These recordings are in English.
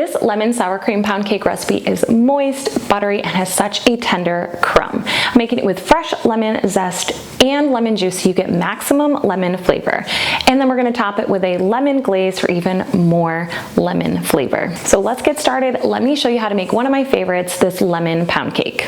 This lemon sour cream pound cake recipe is moist, buttery, and has such a tender crumb. I'm making it with fresh lemon zest and lemon juice so you get maximum lemon flavor. And then we're gonna top it with a lemon glaze for even more lemon flavor. So let's get started. Let me show you how to make one of my favorites, this lemon pound cake.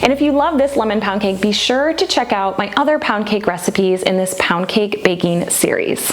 And if you love this lemon pound cake, be sure to check out my other pound cake recipes in this pound cake baking series.